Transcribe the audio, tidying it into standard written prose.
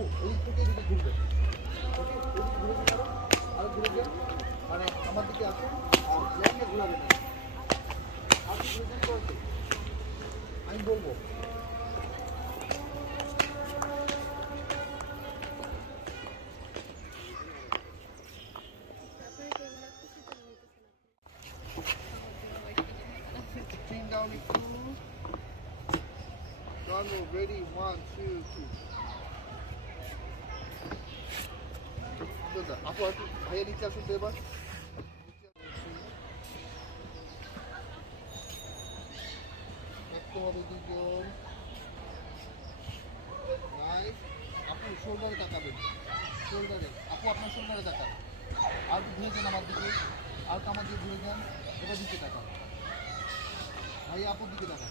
আপু এই থেকে এদিকে ঘুরবে, ওকে এদিকে ঘুরে যান, আর ঘুরে যান, মানে আমার দিকে আসুন আর ল্যান্ডে ঘুরাবেন না। আর কি ঘুরে যান করেছে আমি বলবো। Spin down একটু, done, ready, 1 2 3। চলতে আপু একটু ভাইয়া নিচে আসুন তো এবার। একটু হবে দুজন, নাইস। আপু শোল্ডারে তাকাবেন, শোল্ডারে, আপু আপনার শোল্ডারে তাকান। আর একটু ঘুরে যান আমার দিকে, আর একটু আমার দিকে ঘুরে যান, এবার দিকে তাকান, ভাইয়া আপুর দিকে তাকান।